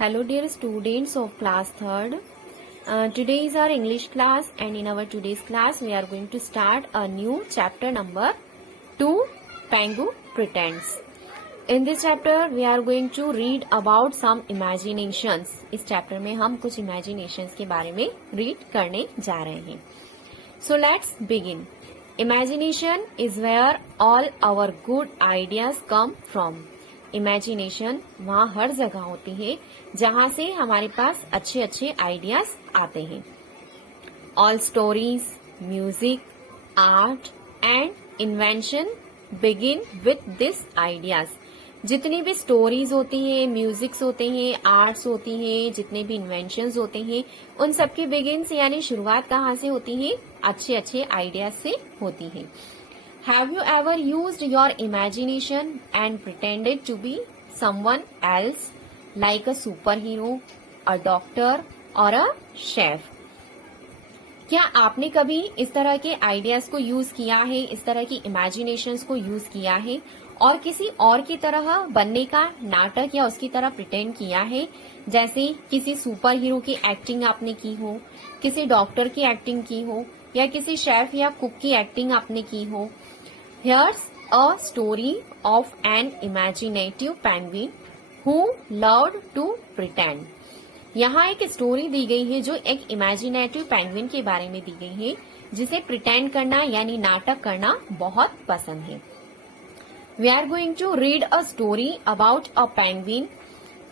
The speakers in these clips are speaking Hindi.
Hello dear students of class 3rd. Today is our English class and in our today's class we are going to start a new chapter number 2, Pengu Pretends. In this chapter we are going to read about some imaginations. इस chapter में हम कुछ imaginations के बारे में read करने जा रहे हैं. So let's begin. Imagination is where all our good ideas come from. Imagination वहाँ हर जगह होती है जहाँ से हमारे पास अच्छे अच्छे आइडियाज आते हैं. All stories, music, art and invention begin with this ideas. जितनी भी स्टोरीज होती हैं, म्यूजिक्स होते हैं, आर्ट्स होती हैं, जितने भी इन्वेंशंस होते हैं, उन सबकी बिगिन यानी शुरुआत कहाँ से होती है? अच्छे अच्छे आइडियाज से होती है. Have you ever used your imagination and pretended to be someone else, like a superhero, a doctor or a chef? क्या आपने कभी इस तरह के आइडियाज को यूज किया है, इस तरह की इमेजिनेशंस को यूज किया है और किसी और की तरह बनने का नाटक या उसकी तरह प्रिटेंड किया है? जैसे किसी सुपर हीरो की एक्टिंग आपने की हो, किसी डॉक्टर की एक्टिंग की हो या किसी शेफ या कुक की एक्टिंग आपने की हो. Here's a story of an imaginative penguin who loved to pretend. यहाँ एक स्टोरी दी गई है जो एक इमेजिनेटिव पेंगुइन के बारे में दी गई है जिसे प्रिटेंड करना यानी नाटक करना बहुत पसंद है. We are going to read a story about a penguin.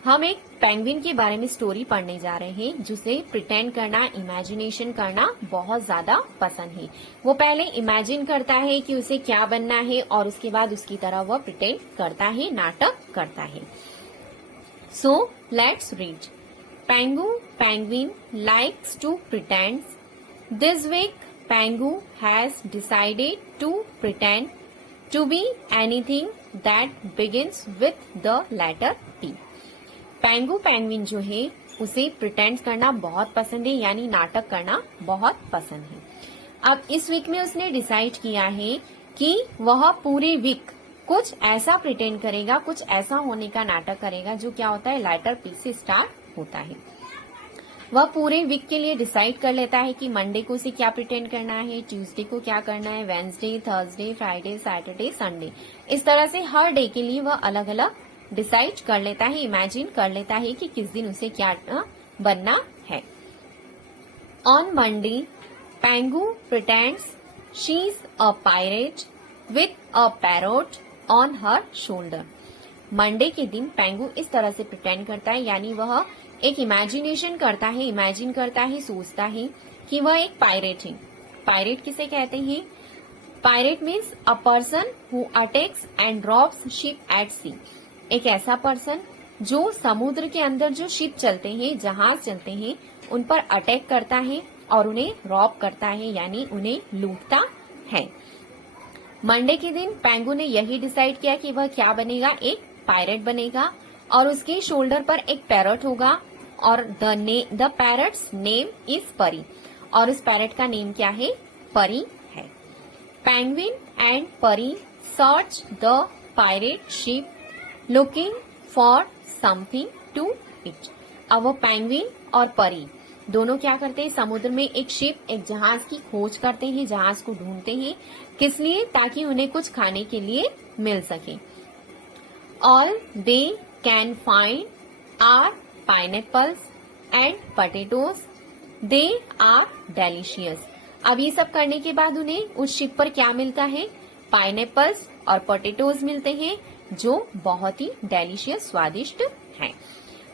हम एक पेंगुइन के बारे में स्टोरी पढ़ने जा रहे हैं जिसे प्रिटेंड करना, इमेजिनेशन करना बहुत ज्यादा पसंद है. वो पहले इमेजिन करता है कि उसे क्या बनना है और उसके बाद उसकी तरह वह प्रिटेंड करता है, नाटक करता है. So let's read. Pengu penguin likes to pretend. This week Pengu has decided to pretend to be anything that begins with the letter P. Pengu penguin जो है उसे प्रिटेंड करना बहुत पसंद है यानी नाटक करना बहुत पसंद है. अब इस वीक में उसने डिसाइड किया है कि वह पूरे वीक कुछ ऐसा प्रिटेंड करेगा, कुछ ऐसा होने का नाटक करेगा जो क्या होता है, लेटर P से स्टार्ट होता है. वह पूरे वीक के लिए डिसाइड कर लेता है कि मंडे को उसे क्या प्रिटेंड करना है, ट्यूसडे को क्या करना है, Wednesday, Thursday, Friday, Saturday, Sunday. इस तरह से हर डे के लिए वह अलग अलग डिसाइड कर लेता है, इमेजिन कर लेता है कि किस दिन उसे क्या बनना है. On Monday Pengu pretends she is a pirate with a parrot on her shoulder. Monday के दिन पेंगू इस तरह से प्रिटेंड करता है यानी वह एक इमेजिनेशन करता है, इमेजिन करता है, सोचता है कि वह एक पायरेट है. पायरेट किसे कहते हैं? Pirate means a person who attacks and robs ship at sea. एक ऐसा पर्सन जो समुद्र के अंदर जो शिप चलते हैं, जहाज चलते हैं, उन पर अटैक करता है और उन्हें रॉब करता है यानी उन्हें लूटता है. मंडे के दिन पेंगू ने यही डिसाइड किया कि वह क्या बनेगा, एक पायरेट बनेगा और उसके शोल्डर पर एक पैरट होगा और द पैरट्स नेम इज परी. और उस पैरट का नेम क्या है? परी है. Penguin and Pari search the pirate ship looking for something to it. अब वो पेंगुइन और परी दोनों क्या करते हैं? समुद्र में एक शिप, एक जहाज की खोज करते हैं, जहाज को ढूंढते हैं. किस लिए? ताकि उन्हें कुछ खाने के लिए मिल सके. All they can find are pineapples and potatoes. They are delicious. अब ये सब करने के बाद उन्हें उस शिप पर क्या मिलता है? पाइनएप्पल्स और पोटैटोज मिलते हैं जो बहुत ही डेलिशियस, स्वादिष्ट हैं.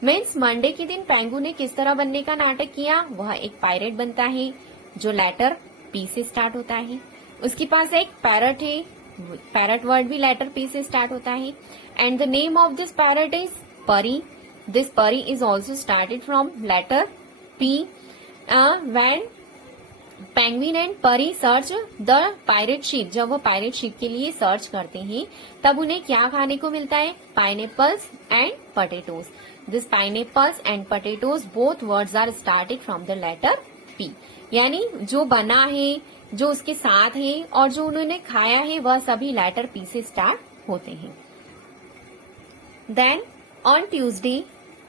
मीन्स मंडे के दिन पेंगू ने किस तरह बनने का नाटक किया? वह एक पायरेट बनता है जो लेटर P से स्टार्ट होता है. उसके पास एक पैरट है, पैरट वर्ड भी लेटर P से स्टार्ट होता है. And the name of this parrot is Pari. This Pari is also started from letter P. When penguin and Pari search the pirate ship, जब वो पायरेट शिप के लिए सर्च करते हैं तब उन्हें क्या खाने को मिलता है? Pineapples and potatoes. This pineapples and potatoes both words are started from the letter P. यानी जो बना है, जो उसके साथ है और जो उन्होंने खाया है वह सभी लेटर P से स्टार्ट होते हैं. Then on Tuesday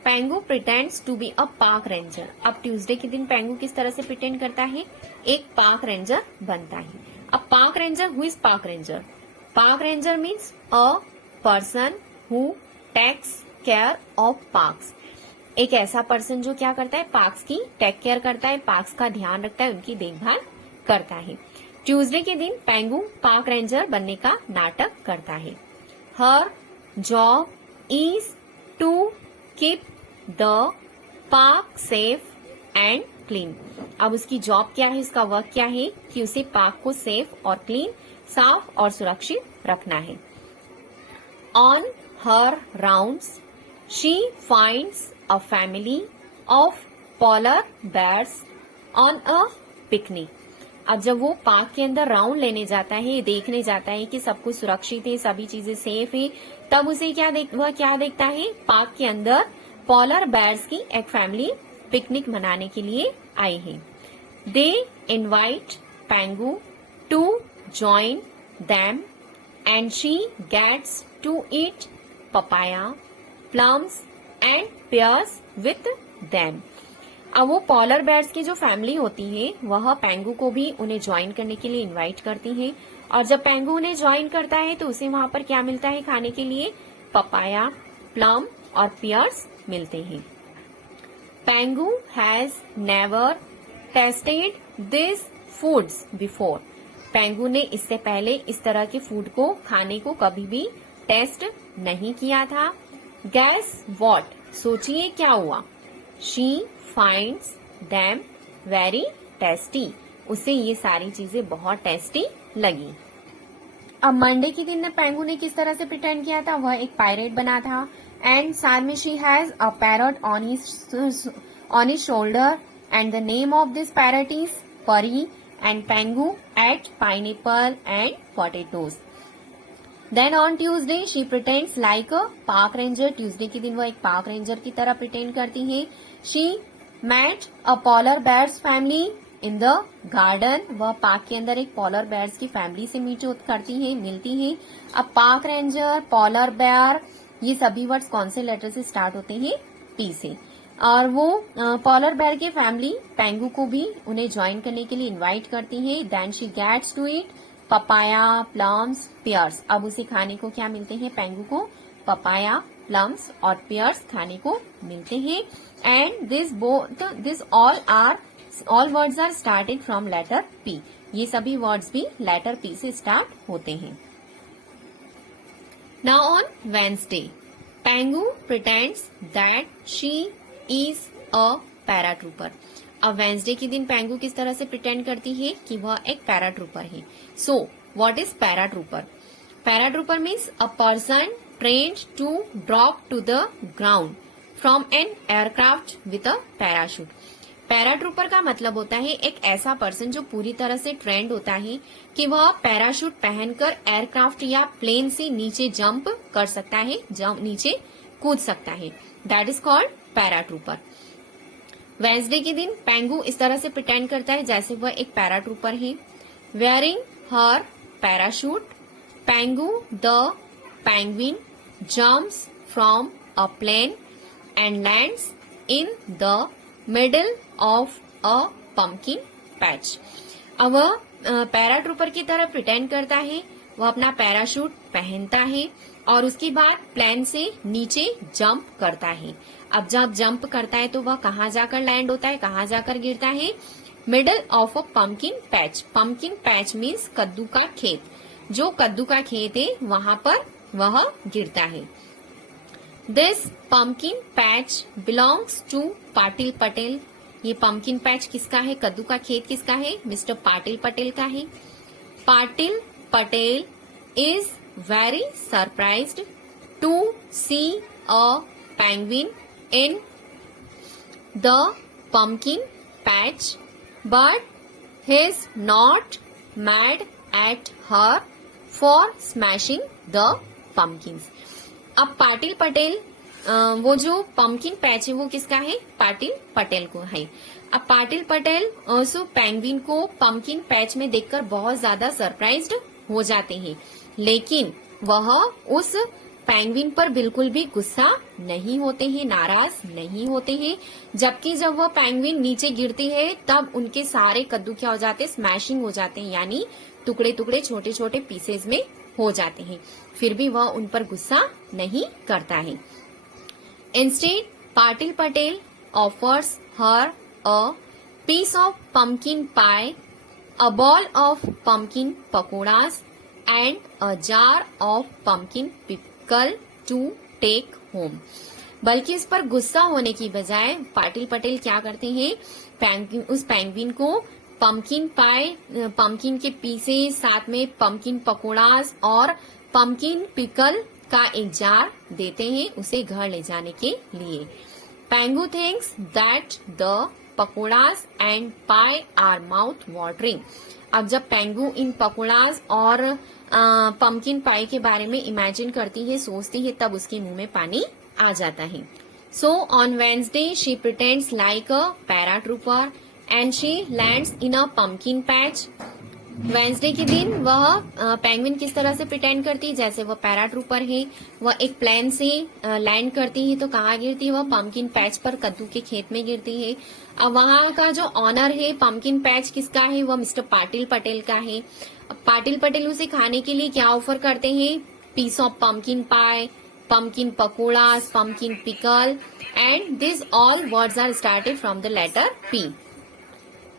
Pengu pretends to be a park ranger. अब ट्यूसडे के दिन पेंगू किस तरह से प्रिटेंड करता है, एक पार्क रेंजर बनता है। अब park ranger, who is park ranger? Park ranger means a person who takes care of parks. एक ऐसा पर्सन जो क्या करता है, पार्क्स की टेक केयर करता है, पार्क्स का ध्यान रखता है, उनकी देखभाल करता है। ट्यूसडे के दिन पेंगू पार्क रेंजर बनने का नाटक करता है। Her job is to keep the park safe and clean. अब उसकी जॉब क्या है, उसका वर्क क्या है कि उसे पार्क को सेफ और क्लीन, साफ और सुरक्षित रखना है। On her rounds she finds a family of polar bears on a picnic। अब जब वो पार्क के अंदर राउंड लेने जाता है, देखने जाता है कि सब कुछ सुरक्षित है, सभी चीजें सेफ है, तब उसे वह क्या देखता है, पार्क के अंदर पोलर बेयर्स की एक फैमिली पिकनिक मनाने के लिए आई है। They invite Pengu to join them and she gets to eat papaya, plums and pears with them. अब वो पोलर बेयर्स की जो फैमिली होती है वह पेंगू को भी उन्हें ज्वाइन करने के लिए इनवाइट करती है, और जब पेंगू उन्हें ज्वाइन करता है तो उसे वहां पर क्या मिलता है खाने के लिए, पपाया, प्लम और पेयर्स मिलते हैं। Pengu has never tasted this foods before. Pengu ने इससे पहले इस तरह के फूड को खाने को कभी भी टेस्ट नहीं किया था। Guess what? सोचिए क्या हुआ। She finds them very tasty। उसे ये सारी चीजें बहुत टेस्टी लगी। अब मंडे के दिन पेंगू ने किस तरह से प्रिटेंड किया था, वह एक पायरेट बना था। एंड साथ में she has a parrot on his shoulder and the name of this parrot is Pari and Pengu ate pineapple and potatoes. Then on Tuesday she pretends like a park ranger. Tuesday के दिन वह एक पार्क रेंजर की तरह प्रिटेंड करती है। She met a polar bears family in the garden. वह पार्क के अंदर एक पोलर बेयर्स की फैमिली से मिलती है। अब पार्क रेंजर, पोलर बेयर, ये सभी वर्ड्स कौन से लेटर से स्टार्ट होते हैं, पी से। और वो पोलर बेयर की फैमिली पेंगू को भी उन्हें ज्वाइन करने के लिए इन्वाइट करती है। Then she gets to eat papaya, plums, pears. अब उसे खाने को क्या मिलते हैं, पेंगू को पपाया, प्लम्स और पेयर्स खाने को मिलते हैं। And this all words are started from letter P. ये सभी वर्ड्स भी लेटर पी से स्टार्ट होते हैं। Now on Wednesday Pengu pretends that she is a paratrooper. अब वेंसडे के दिन पेंगू किस तरह से प्रिटेंड करती है कि वह एक पैराट्रूपर है। So what is paratrooper? Paratrooper means a person trained to drop to the ground from an aircraft with a parachute. Paratrooper का मतलब होता है एक ऐसा पर्सन जो पूरी तरह से ट्रेंड होता है कि वह पैराशूट पहनकर एयरक्राफ्ट या प्लेन से नीचे जंप कर सकता है, नीचे कूद सकता है। That is called paratrooper. Wednesday के दिन पेंगू इस तरह से प्रिटेंड करता है जैसे वह एक पैराट्रूपर है। Wearing her parachute Pengu the penguin jumps from a plane and lands in the middle of a pumpkin patch. अब वह पैराट्रूपर की तरह प्रिटेंड करता है, वह अपना पैराशूट पहनता है और उसके बाद प्लेन से नीचे जंप करता है। अब जब जंप करता है तो वह कहाँ जाकर लैंड होता है, कहाँ जाकर गिरता है, middle of a pumpkin patch. Pumpkin patch means कद्दू का खेत। जो कद्दू का खेत है वहां पर वह गिरता है। This pumpkin patch belongs to Patil Patel. ये पंपकिन पैच किसका है, कद्दू का खेत किसका है, मिस्टर पाटिल पटेल का है। Patil Patel is very surprised to see a penguin in the pumpkin patch, but he's not mad at her for smashing the pumpkins. अब पाटिल पटेल वो जो पंपकिन पैच है वो किसका है, पाटिल पटेल को है। अब पाटिल पटेल सो पेंगुइन को पंपकिन पैच में देखकर बहुत ज्यादा सरप्राइज्ड हो जाते हैं, लेकिन वह उस पेंगुइन पर बिल्कुल भी गुस्सा नहीं होते हैं, नाराज नहीं होते हैं, जबकि जब वह पेंगुइन नीचे गिरती है तब उनके सारे कद्दू क्या हो जाते हैं, स्मैशिंग हो जाते हैं, यानी टुकड़े टुकड़े छोटे छोटे पीसेस में हो जाते हैं। फिर भी वह उन पर गुस्सा नहीं करता है। Instead Patil Patel offers her a piece of pumpkin pie, a ball of pumpkin pakoras and a jar of pumpkin pickle to take home. बल्कि इस पर गुस्सा होने की बजाय पाटिल पटेल क्या करते हैं, उस पेंगुइन को पम्पकिन पाई, पम्पकिन के पीसेस, साथ में पम्पकिन पकोड़ास और पम्पकिन पिकल का एक जार देते हैं उसे घर ले जाने के लिए। Pengu thinks that the pakodas and pie are mouth watering. अब जब पेंगू इन पकोड़ास और पम्पकिन पाई के बारे में इमेजिन करती है, सोचती है, तब उसके मुंह में पानी आ जाता है। So on Wednesday she pretends like a paratrooper and she lands in a pumpkin patch. Wednesday के दिन वह पेंगुइन किस तरह से प्रिटेंड करती है, जैसे वह पैराट्रूपर है, वह एक प्लेन से लैंड करती है तो कहाँ गिरती है, वह पम्पकिन पैच पर, कद्दू के खेत में गिरती है। अब वहाँ का जो ऑनर है पम्पकिन पैच किसका है, वह मिस्टर पाटिल पटेल का है। पाटिल पटेल उसे खाने के लिए क्या ऑफर करते हैं, piece of pumpkin pie, pumpkin pakoras, pumpkin pickle, and these all words are started from the letter P.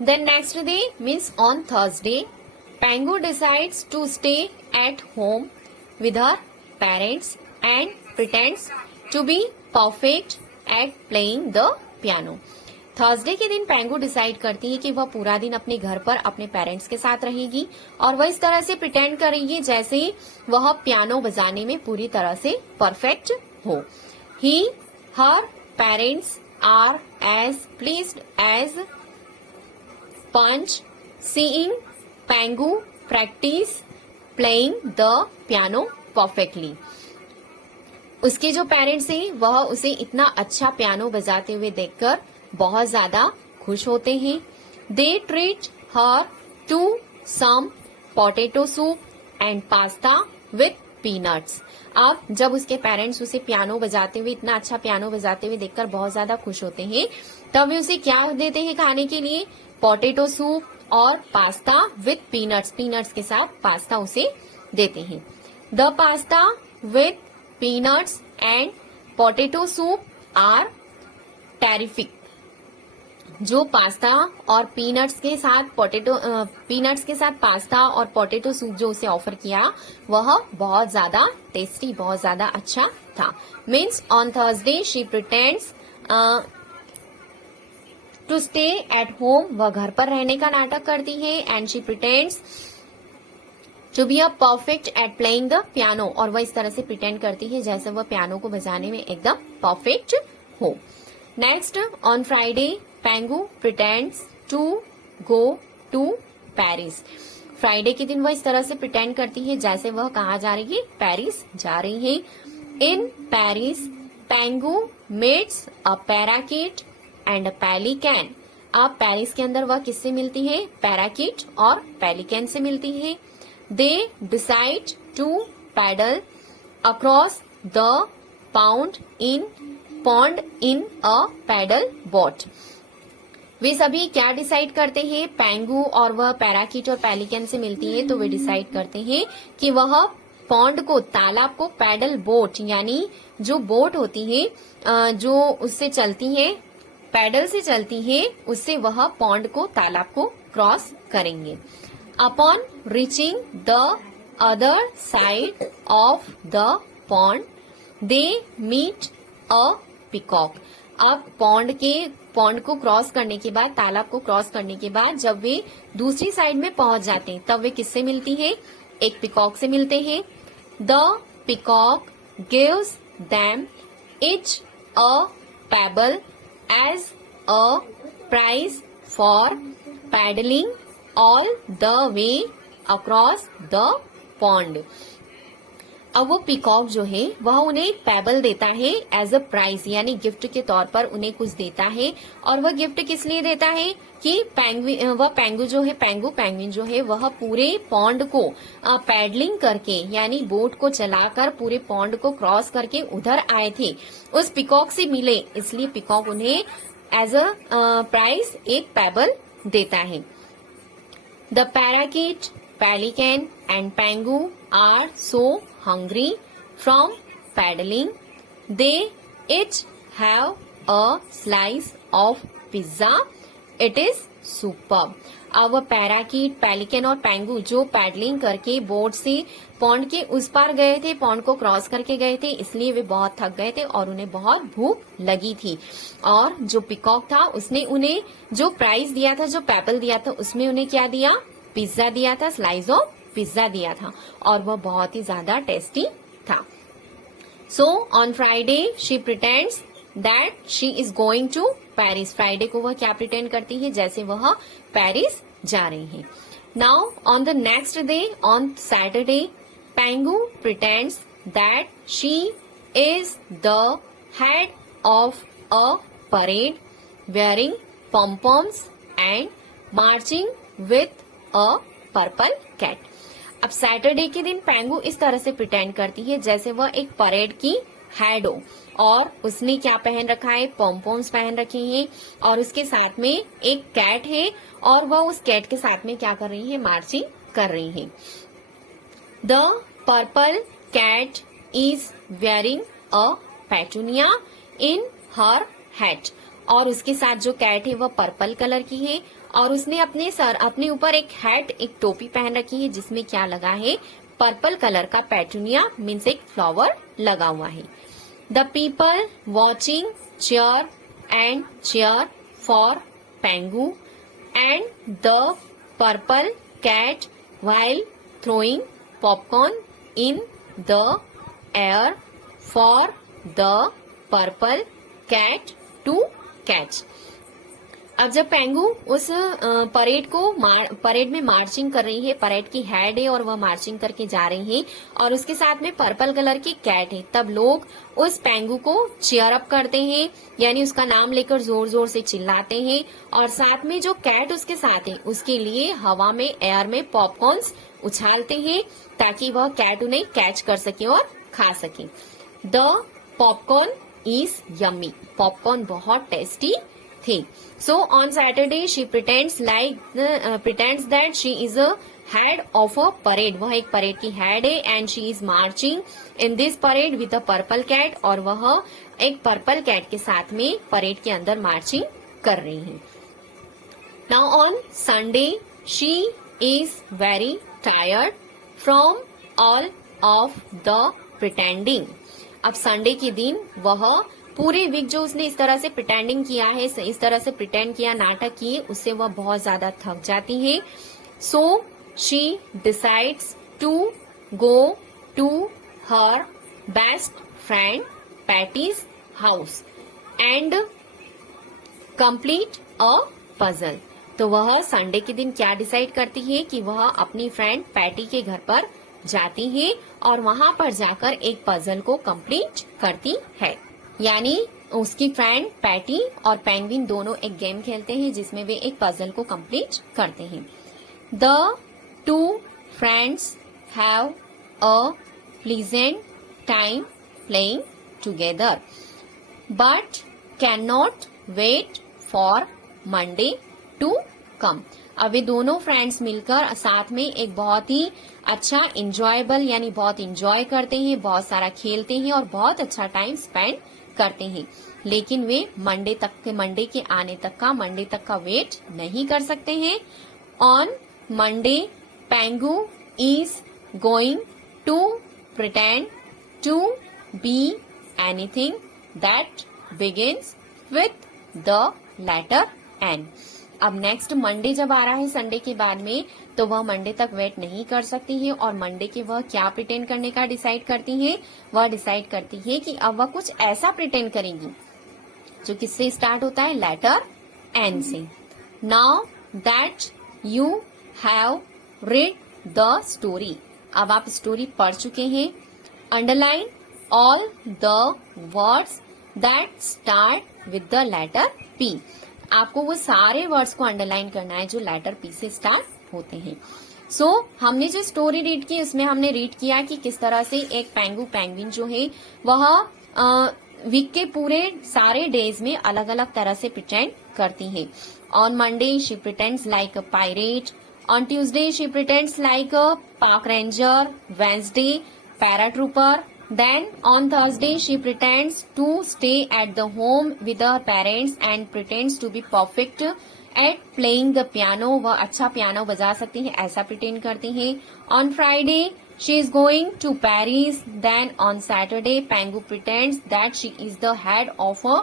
Then next day means on Thursday, Pangu decides to stay at home with her parents and pretends to be perfect at playing the piano. Thursday के दिन पेंगू डिसाइड करती है कि वह पूरा दिन अपने घर पर अपने पेरेंट्स के साथ रहेगी और वह इस तरह से प्रिटेंड करेगी जैसे वह पियानो बजाने में पूरी तरह से परफेक्ट हो। He her parents are as pleased as punch seeing Pengu practice playing the piano perfectly. उसके जो पेरेंट्स हैं वह उसे इतना अच्छा पियानो बजाते हुए देखकर बहुत ज्यादा खुश होते हैं। They treat her to some potato soup and pasta with peanuts. अब जब उसके पेरेंट्स उसे पियानो बजाते हुए, इतना अच्छा पियानो बजाते हुए देखकर बहुत ज्यादा खुश होते हैं, तब वे उसे क्या देते हैं खाने के लिए, पोटैटो सूप और पास्ता विथ पीनट्स, पीनट्स के साथ पास्ता उसे देते हैं। The pasta with peanuts and potato soup are terrific. जो पास्ता और पीनट्स के साथ पास्ता और पोटैटो सूप जो उसे ऑफर किया वह बहुत ज्यादा टेस्टी, बहुत ज्यादा अच्छा था। Means on Thursday she pretends to stay at home, वह घर पर रहने का नाटक करती है। And she pretends to be a perfect at playing the piano, और वह इस तरह से प्रिटेंड करती है जैसे वह पियानो को बजाने में एकदम परफेक्ट हो। Next on Friday Pengu pretends to go to Paris. Friday के दिन वह इस तरह से प्रिटेंड करती है जैसे वह कहाँ जा रही है, पेरिस जा रही है। In Paris Pengu meets a parakeet and a pelican. अब पेरिस के अंदर वह किससे मिलती है, पैराकीट और पेलिकैन से मिलती है। They decide to paddle across the pond in a paddle boat. वे सभी क्या डिसाइड करते हैं, पेंगू और वह पैराकीट और पेलिकन से मिलती है तो वे डिसाइड करते हैं कि वह पॉन्ड को, तालाब को, पैडल बोट यानी जो बोट होती है जो उससे चलती है, पैडल से चलती है, उससे वह पॉन्ड को, तालाब को क्रॉस करेंगे। Upon reaching the other side of the pond they meet a peacock. अब पॉन्ड को क्रॉस करने के बाद, तालाब को क्रॉस करने के बाद जब वे दूसरी साइड में पहुंच जाते हैं तब वे किससे मिलती है, एक पिकॉक से मिलते हैं। The peacock gives them each a pebble as a prize for paddling all the way across the pond. अब वो पिकॉक जो है वह उन्हें पेबल देता है एज अ प्राइज, यानी गिफ्ट के तौर पर उन्हें कुछ देता है। और वह गिफ्ट किस लिए देता है कि पेंगुइन जो है वह पूरे पॉन्ड को पैडलिंग करके, यानी बोट को चलाकर पूरे पॉन्ड को क्रॉस करके उधर आए थे, उस पिकॉक से मिले, इसलिए पिकॉक उन्हें एज अ प्राइज एक पेबल देता है। The parakeet, pelican and Pengu are so hungry from paddling. They each have a slice of pizza. It is superb. अब पैराकीट, पेलिकन और पेंगू जो पैडलिंग करके बोट से पॉन्ड के उस पार गए थे, पॉन्ड को क्रॉस करके गए थे, इसलिए वे बहुत थक गए थे और उन्हें बहुत भूख लगी थी। और जो पिकॉक था उसने उन्हें जो प्राइज दिया था, जो पेबल दिया था, उसमें उन्हें क्या दिया? पिज्जा दिया था, स्लाइस ऑफ पिज्जा दिया था और वह बहुत ही ज्यादा टेस्टी था। So on Friday she pretends that she is going to Paris. Friday को वह क्या प्रिटेंड करती है? जैसे वह पेरिस जा रही है। Now on the next day, on Saturday, Pengu pretends that she is the head of a parade wearing pompoms and marching with a purple cat. अब सैटरडे के दिन पेंगू इस तरह से प्रिटेंड करती है जैसे वह एक परेड की हेड हो, और उसने क्या पहन रखा है? पॉम्पॉम्स पहन रखे हैं, और उसके साथ में एक कैट है और वह उस कैट के साथ में क्या कर रही है? मार्चिंग कर रही है। The purple cat is wearing a petunia in her head. और उसके साथ जो कैट है वह पर्पल कलर की है और उसने अपने ऊपर एक हैट, एक टोपी पहन रखी है जिसमें क्या लगा है? पर्पल कलर का पेटूनिया मीन्स एक फ्लावर लगा हुआ है। The people watching cheer for Pengu and the purple cat while throwing popcorn in the air for the purple cat to catch. अब जब पेंगू उस परेड में मार्चिंग कर रही है, परेड की हेड है और वह मार्चिंग करके जा रही है और उसके साथ में पर्पल कलर की कैट है, तब लोग उस पेंगू को चीयर अप करते हैं, यानी उसका नाम लेकर जोर जोर से चिल्लाते हैं। और साथ में जो कैट उसके साथ है उसके लिए हवा में, एयर में पॉपकॉर्न्स उछालते हैं ताकि वह कैट उन्हें कैच कर सके और खा सके। The popcorn is yummy. Popcorn बहुत टेस्टी थे। So on Saturday she pretends that she is a head of a parade. वह एक परेड की हेड है and she is marching in this parade with a purple cat, और वह एक पर्पल कैट के साथ में परेड के अंदर मार्चिंग कर रही है। Now on Sunday she is very tired from all of the pretending. अब संडे के दिन वह पूरे वीक जो उसने इस तरह से प्रिटेंडिंग किया है, इस तरह से प्रिटेंड किया, नाटक किए, उससे वह बहुत ज्यादा थक जाती है। So she decides to go to her best friend Patty's house and complete a puzzle. तो वह संडे के दिन क्या डिसाइड करती है कि वह अपनी फ्रेंड पैटी के घर पर जाती है और वहां पर जाकर एक पजल को कंप्लीट करती है। यानी उसकी फ्रेंड पैटी और पेंगुइन दोनों एक गेम खेलते हैं जिसमें वे एक पजल को कंप्लीट करते हैं। The two friends have a pleasant time playing together but can not wait for Monday to come. अब वे दोनों फ्रेंड्स मिलकर साथ में एक बहुत ही अच्छा इंजॉयबल, यानी बहुत इंजॉय करते हैं, बहुत सारा खेलते हैं और बहुत अच्छा टाइम स्पेंड करते हैं, लेकिन वे मंडे के आने तक का वेट नहीं कर सकते हैं। On Monday Pengu is going to pretend to be anything that begins with the letter N. अब नेक्स्ट मंडे जब आ रहा है संडे के बाद में, तो वह मंडे तक वेट नहीं कर सकती है और मंडे के वह क्या प्रिटेंड करने का डिसाइड करती है? वह डिसाइड करती है कि अब वह कुछ ऐसा प्रिटेंड करेगी जो किससे स्टार्ट होता है? लेटर एन से। Now that you have read the story. अब आप स्टोरी पढ़ चुके हैं, underline all the words that start with the letter P. आपको वो सारे वर्ड्स को अंडरलाइन करना है जो लेटर पी से स्टार्ट होते हैं। सो हमने जो स्टोरी रीड की उसमें हमने रीड किया कि किस तरह से एक पेंगू पेंगुइन जो है वह वीक के पूरे सारे डेज में अलग अलग तरह से प्रिटेंड करती है। On Monday she pretends like a pirate, on Tuesday she pretends like a park ranger, Wednesday paratrooper, then on Thursday she pretends to stay at the home with her parents and pretends to be perfect at playing the piano। वह अच्छा पियानो बजा सकती है ऐसा प्रिटेंड करती है। On Friday she is going to Paris, then on Saturday Pengu pretends that she is the head of a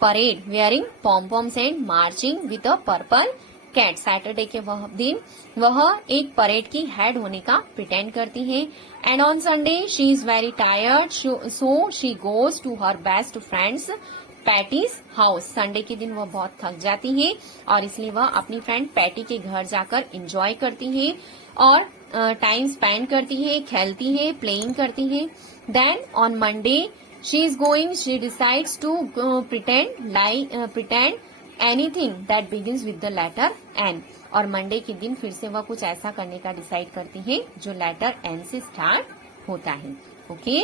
parade wearing pom-poms and marching with a purple cat. Saturday के वह दिन वह एक परेड की हेड होने का प्रिटेंड करती है। And on Sunday she is very tired so she goes to her best friend's Patty's house. Sunday के दिन वह बहुत थक जाती है और इसलिए वह अपनी फ्रेंड पैटी के घर जाकर एंजॉय करती है और टाइम स्पेंड करती है, खेलती है, प्लेइंग करती है। Then on Monday she decides to pretend anything that begins with the letter N. और मंडे के दिन फिर से वह कुछ ऐसा करने का डिसाइड करती है जो लेटर एन से स्टार्ट होता है। ओके